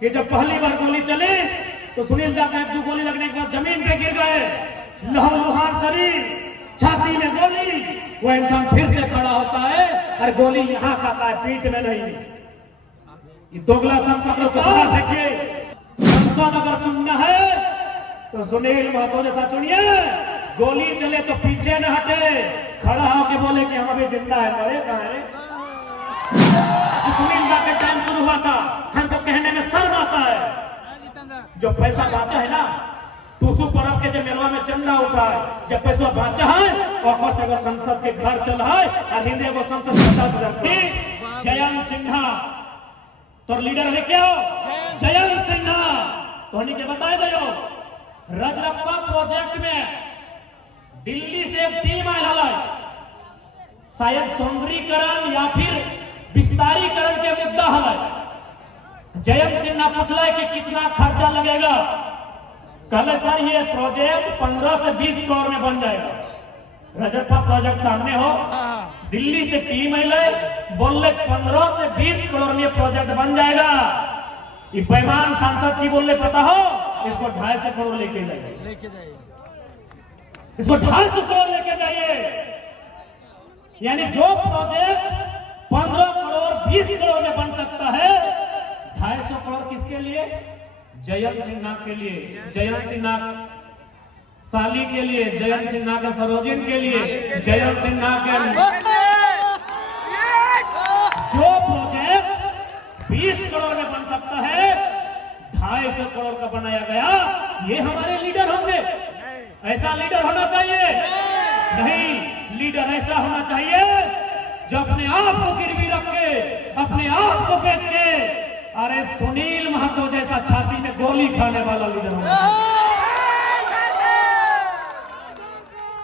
कि जब पहली बार गोली चली तो सुनील दा का 1-2 गोली लगने के बाद जमीन पे गिर गए, लहूलुहान शरीर, छाती में गोली। वो इंसान फिर से खड़ा होता है और गोली यहाँ खाता है, पीठ में नहीं। ये दोगला संसद को बाहर देखिए, संसद अगर चुनना है तो सुनील महतो जैसा चुनिए। गोली चले तो पीछे न हटे, खड़ा होके बोले कि हम अभी जिंदा है, मरे कहाँ है। सुनील दा का टाइम शुरू हुआ था, हमको कहने में शर्म आता है। जो पैसा बाचा है ना, टूसू पर्व के जो मेलवा में चंदा उठा है, जब पैसा बाचा है और संसद के घर चल है और हिंदी को संसद 50,000। जयंत सिन्हा तो लीडर है क्या? जयंत सिन्हा तो के बताए दो रजरप्पा प्रोजेक्ट में दिल्ली से 3 माइल हल, शायद सौंदर्यीकरण या फिर विस्तारीकरण के मुद्दा हल। जयंत सिन्हा पूछला कि कितना खर्चा लगेगा, कहले सर ये प्रोजेक्ट 15 से 20 करोड़ में बन जाएगा। रजरप्पा प्रोजेक्ट सामने हो, दिल्ली से टीम आइले, बोले 15 से 20 करोड़ में प्रोजेक्ट बन जाएगा। ये बेईमान सांसद की बोले पता हो, इसको 250 करोड़ लेके जाइए, इसको 250 करोड़ लेके जाइए। यानी जो प्रोजेक्ट 15 करोड़ 20 करोड़ में बन सकता है, 250 करोड़ किसके लिए? जयंत सिन्हा के लिए, जयंत सिन्हा साली के लिए, जयंत सिन्हा के सरोजिन के लिए, जयंत सिन्हा के जो प्रोजेक्ट 20 करोड़ में बन सकता है, 250 करोड़ का बनाया गया। ये हमारे लीडर होंगे? ऐसा लीडर होना चाहिए? नहीं, लीडर ऐसा होना चाहिए जो अपने आप को गिरवी रख के, अपने आप को बेच के, अरे सुनील महतो जैसा छाती में गोली खाने वाला लीडर होना चाहिए।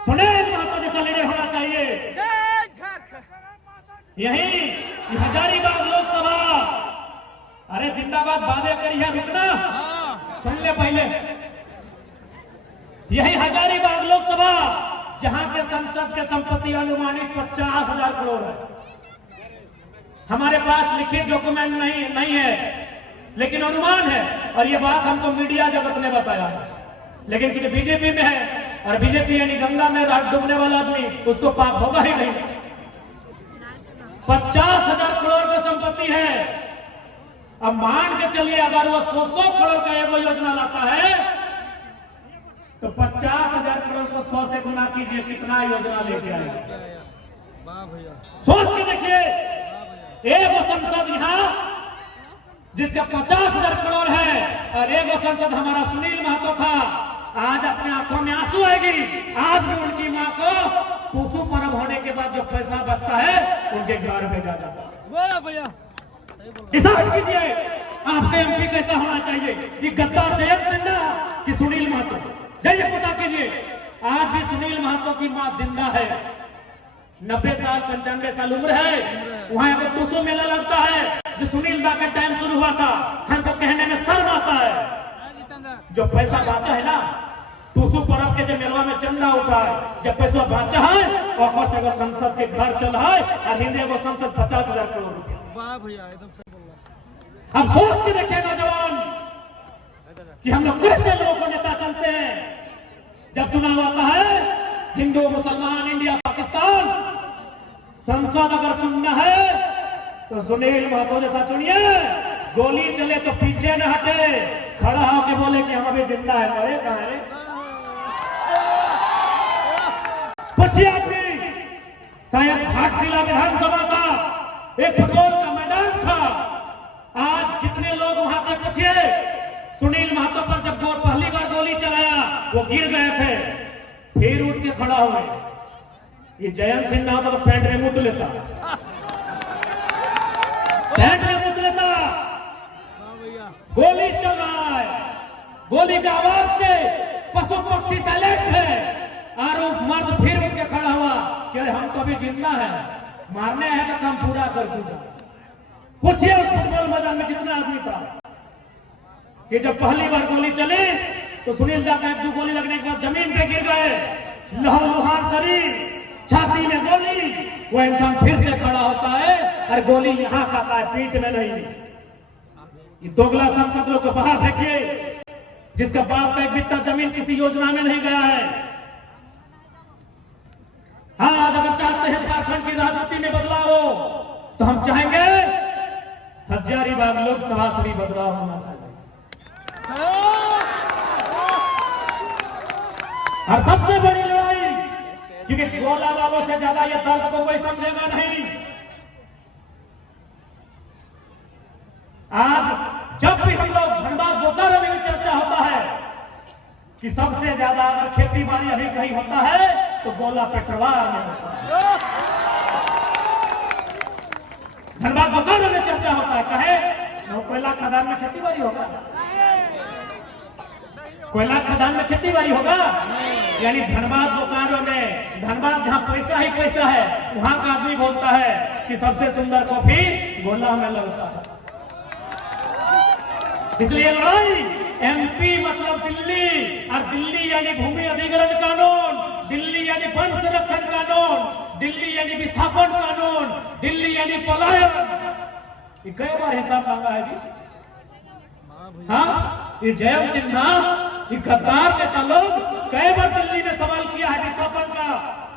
सुनील महतो जैसा लीडर होना चाहिए। यही हजारीबाग लोकसभा, अरे जिंदाबाद बाबे करिया रुकना, सुन ले पहले। यही हजारीबाग लोकसभा जहां के संसद के संपत्ति अनुमानित 50,000 करोड़ है। हमारे पास लिखित डॉक्यूमेंट नहीं है, लेकिन अनुमान है, और ये बात हमको मीडिया जगत ने बताया। लेकिन चूंकि बीजेपी में है, और बीजेपी यानी गंगा में रात डूबने वाला आदमी, उसको पाप होगा ही नहीं। 50,000 करोड़ की संपत्ति है। अब मान के चलिए अगर वो 100 करोड़ का एगो योजना लाता है तो 50,000 करोड़ को 100 से गुना कीजिए, कितना योजना लेके आएगा। सोच के देखिए, एक संसद यहाँ जिसका 50,000 करोड़ है, और एक संसद हमारा सुनील महतो था। आज अपने आंखों में आंसू आएगी। आज भी उनकी माँ को टूसू पर्व होने के बाद जो पैसा बचता है उनके घर भेजा जाता है। डिसाइड कीजिए आपके एमपी कैसा होना चाहिए, कि गद्दार जयंत सिन्हा कि सुनील महतो? जाइए पता कीजिए। आज भी सुनील महतो की माँ जिंदा है, 90 साल 95 साल उम्र है। वहां अगर टूसू मेला लगता है जो सुनील दा का टाइम शुरू हुआ था, हमको कहने में शर्म आता है। जो पैसा बाचा है ना, टूसू पर्व के जो मेलवा में चंदा उठा है, जब पैसा बाचा है और संसद के घर चल है और हिंदी को संसद 50,000 करोड़ रुपया। अब सोच के देखिए नौजवान कि हम लोग कैसे लोगों को नेता चलते हैं। जब चुनाव आता है, हिंदू मुसलमान इंडिया पाकिस्तान, संसद अगर चुनना है तो सुनील महतो जैसा चुनिए। गोली चले तो पीछे न हटे, खड़ा होके बोले कि हम अभी जिंदा है, मरे कहाँ है। पूछिए आदमी, शायद घाटशिला विधानसभा का एक फुटबॉल का मैदान था। आज जितने लोग वहां तक पूछिए, सुनील महतो पर जब पहली बार गोली चलाया वो गिर गए थे, फिर उठ के खड़ा हुए। ये जयंत सिन्हा होता तो पैंट में मुत लेता, पैंट में मुत लेता। गोली चल रहा है, गोली की आवाज से पशु पक्षी साइलेंट है, और मर्द फिर उठ के खड़ा हुआ कि हम तो अभी जिंदा है, मारने हैं तो काम पूरा कर दूंगा। पूछिए उस फुटबॉल मैदान में जितना आदमी था कि जब पहली बार गोली चली तो सुनील दा का 1-2 गोली लगने के बाद जमीन पे गिर गए, लहूलुहान शरीर, छाती में गोली। वो इंसान फिर से खड़ा होता है और गोली यहाँ खाता है, पीठ में नहीं। ये दोगला सांसद लोग को बाहर फेंकिए, जिसका बाप का एक बित्ता जमीन किसी योजना में नहीं गया है। हाँ, आज अगर चाहते हैं झारखंड की राजनीति में बदलाव हो तो हम चाहेंगे हजारीबाग लोकसभा से भी बदलाव होना चाहिए। और सबसे बड़ी लड़ाई, क्योंकि गोला बाबू से ज्यादा ये दर्द को कोई समझेगा नहीं। आज जब भी हम लोग धनबाद बोकारो में चर्चा होता है कि सबसे ज्यादा अगर खेती बाड़ी अभी कहीं होता है तो गोला पेटरवार में होता है। धनबाद बोकारो में चर्चा होता है, कहे कोयला खदान में खेती बाड़ी होगा, कोयला खदान में खेती बाड़ी होगा। यानी धनबाद बोकारो में, धनबाद जहां पैसा ही पैसा है, वहां का आदमी बोलता है कि सबसे सुंदर कॉफी गोला में लगता है। इसलिए लड़ाई एमपी मतलब दिल्ली, और दिल्ली यानी भूमि अधिग्रहण कानून, दिल्ली यानी वन संरक्षण कानून, दिल्ली यानी विस्थापन कानून, दिल्ली यानी पलायन। ये कई बार हिसाब मांगा है जी। हाँ, ये जयंत सिन्हा, ये गद्दार नेता लोग कई बार दिल्ली में सवाल किया है विस्थापन का,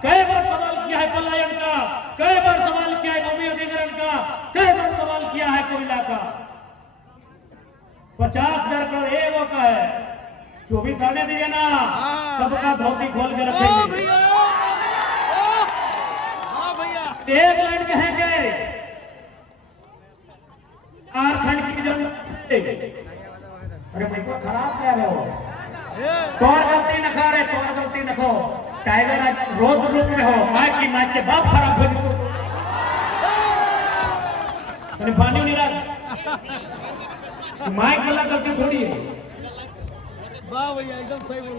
कई बार सवाल किया है पलायन का, कई बार सवाल किया है भूमि अधिग्रहण का, कई बार सवाल किया है कोयला का। 50,000 करोड़ एगो का है, 24 आने दिए ना, सबका धोती खोल के रखेंगे। एक लाइन कहेंगे झारखंड की जनता। अरे भाई को खराब कह रहे हो, तोर गलती न खा रहे, तोर गलती न खो। टाइगर आज रोज रूप में हो, माइक के बाप खराब हो पानी नहीं रहा, माइक वाला गलती थोड़ी है। वाह भैया, एकदम सही बोल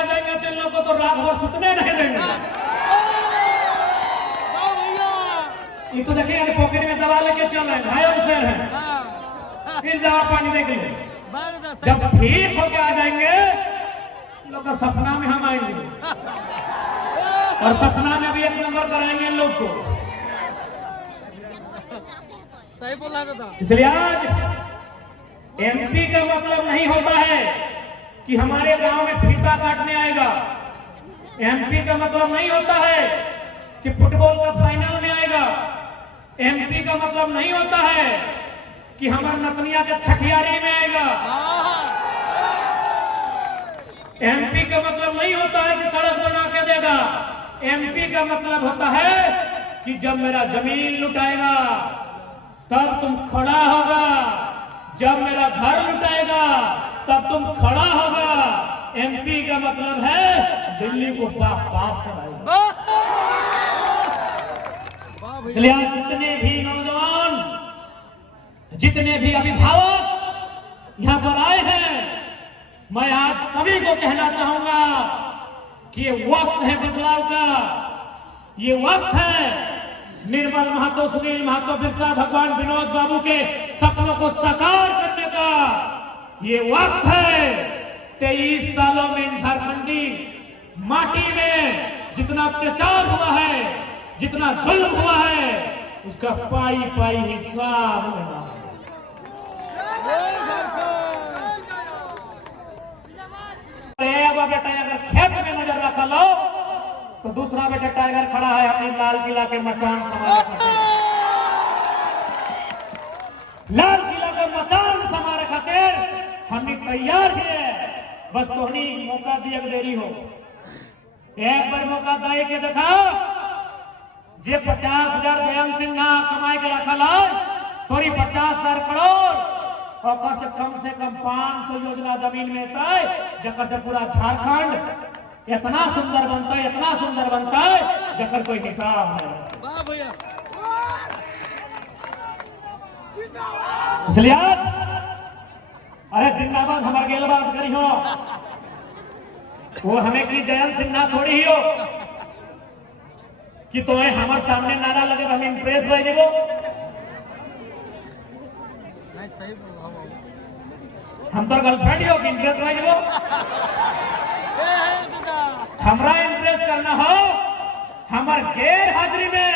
जाएंगे तो इन लोगों को तो रात भर सुतने नहीं देंगे। वाह भैया, ये तो देखिए पॉकेट में दबा लेके चल रहे हैं, घायल से हैं। फिर दवा पानी देंगे, जब ठीक होके आ जाएंगे लोग का सपना में हम आएंगे, और सपना में भी एक नंबर कराएंगे इन लोग को। सही बोला था। इसलिए आज एमपी का मतलब नहीं होता है कि हमारे गांव में फीता काटने आएगा। एमपी का मतलब नहीं होता है कि फुटबॉल का फाइनल में आएगा। एमपी का मतलब नहीं होता है कि हमारे नतनिया के छठियारी में आएगा। एमपी का मतलब नहीं होता है कि सड़क बना के देगा। एमपी का मतलब होता है कि जब मेरा जमीन लुटाएगा तब तुम खड़ा होगा, जब मेरा घर लुटाएगा तब तुम खड़ा होगा। एमपी का मतलब है दिल्ली को बाप बाप कराएगा। इसलिए आज जितने भी नौजवान, जितने भी अभिभावक यहाँ पर आए हैं, मैं आज सभी को कहना चाहूंगा कि ये वक्त है बदलाव का, ये वक्त है निर्मल महतो, सुनील महतो, बिरसा भगवान, विनोद बाबू के सपनों को साकार करने का। ये वक्त है 23 सालों में झारखंडी माटी में जितना अत्याचार हुआ है, जितना जुल्म हुआ है, उसका पाई पाई हिसाब लेना। बेटा अगर खेत में नजर रखा लो तो दूसरा बेटा टाइगर खड़ा है अपनी लाल किला के मचान समारे, लाल किला के मचान समारे खातिर हमने तैयार भी है। बस तोहनी मौका दिया देरी हो, एक बार मौका दे के देखा। जे 50,000 जयंत सिन्हा कमाई के रखल है, सॉरी 50,000 करोड़, और से कम 500 योजना जमीन में तय, जकर से पूरा झारखंड इतना सुंदर बनता है, इतना सुंदर बनता है जकर कोई हिसाब नहीं। वाह भैया, इसलिए अरे जिंदाबाद हमारे गेल बात करी हो, वो हमें की जयंत सिन्हा थोड़ी ही हो कि तो हमारे सामने नारा लगे हम इम्प्रेस रह गए। सही बोला, हम तो गर्लफ्रेंड ही हो कि इम्प्रेस रह गए। हमरा इम्प्रेस करना हो हमारे गैर हाजिरी में,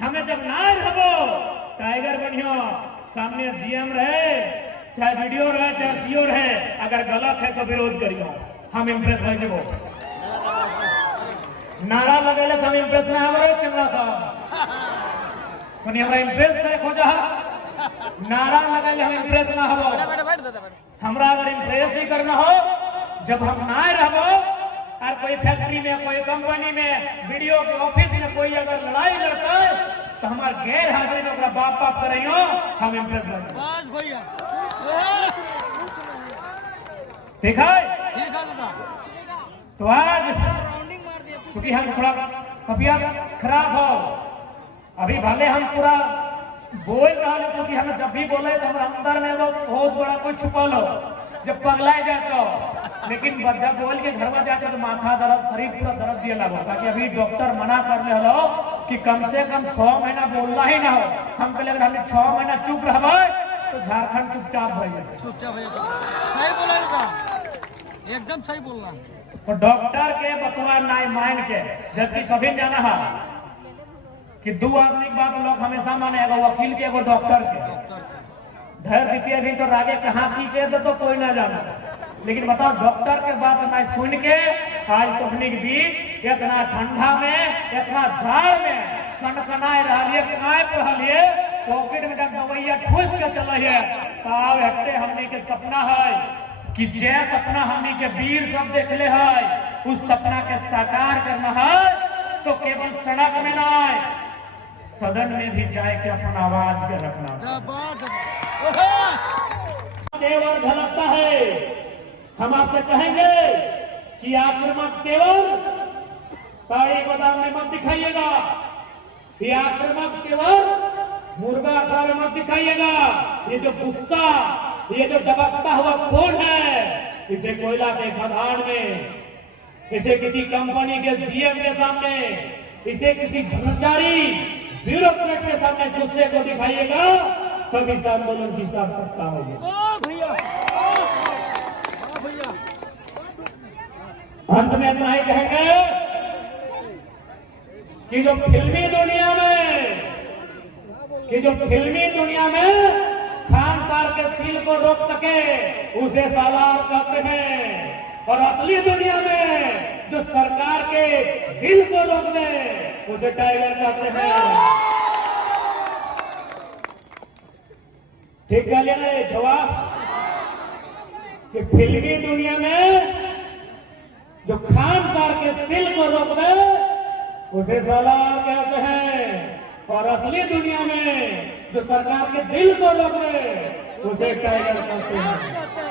हमें जब ना रहो टाइगर बनियो, सामने जीएम रहे, चाहे वीडियो रहे, चाहे सीओ रहे, अगर गलत है तो विरोध करियो, हम इम्प्रेस हो जबो। नारा लगेले से हम इम्प्रेस ना हमारे चंद्रा साहब, कनी हमरा इम्प्रेस करे खोजा, नारा लगेले हम इम्प्रेस ना हो। हमरा अगर इम्प्रेस ही करना हो, जब हम ना रहबो और कोई फैक्ट्री में, कोई कंपनी में, वीडियो के ऑफिस में कोई अगर लड़ाई लड़ता है तो हमार गैर हाजिरी में बाप बाप करियो, हम इम्प्रेस बन बस भैया ठीक है। ठीक है दादा। तो आज क्योंकि हम थोड़ा तबीयत खराब हो, अभी भले हम पूरा बोल रहा है, क्योंकि हमें जब भी बोले तो हमारे अंदर में वो बहुत बड़ा कोई छुपल हो, जब पगलाए जाते हो, लेकिन जब बोल के घर में जाते तो माथा दर्द, शरीर पूरा दर्द दिए लगो, ताकि अभी डॉक्टर मना कर ले हो कि कम से कम 6 महीना बोलना ही ना हो। हम कहले अगर हमें 6 महीना चुप रहबे तो झारखंड चुपचाप हो जाए। चुपचाप भैया, सही बोला दादा, एकदम सही बोलना। तो डॉक्टर के बतवा नहीं मान के, जबकि सभी जाना है कि 2 आदमी की बात लोग हमेशा माने, एगो वकील के, एगो डॉक्टर के। धैर्य दीजिए, भी तो रागे कहाँ की के तो कोई ना जाना, लेकिन बताओ डॉक्टर के बात नहीं सुन के आज तकनीक बीच इतना ठंडा में, इतना झाड़ में कनकनाए रहिए, कांप रहिए, पॉकेट में दवाइया ठूस के चलिए। ताव हफ्ते हमने के सपना है कि जे सपना हमने के वीर सब देखले है, उस सपना के साकार करना है तो केवल सड़क में नहीं, सदन में भी जाए के अपन आवाज के रखना। तेवर झलकता है, हम आपसे कहेंगे कि आक्रामक तेवर ताड़ी बादाम में मत दिखाइएगा, ये आक्रामक तेवर मुर्गा अखाड़ा में मत दिखाइएगा। ये जो गुस्सा, ये जो दबकता हुआ खून है, इसे कोयला के खदान में, इसे किसी कंपनी के जीएम के सामने, इसे किसी भ्रष्टाचारी ब्यूरोक्रेट के सामने गुस्से को दिखाइएगा, तब इस आंदोलन की सार्थकता होगी। अंत में इतना ही कहेंगे कि जो फिल्मी दुनिया में खान सार के सील को रोक सके उसे सालार कहते हैं, और असली दुनिया में जो सरकार के दिल को रोक दे उसे टाइगर कहते हैं। ठीक कह लिया ना जवाब, कि फिल्मी दुनिया में जो खान सार के सिल को रोक दे उसे सालार कहते हैं, और असली दुनिया में जो सरकार के दिल को रोक दे उसे टाइगर कहते हैं।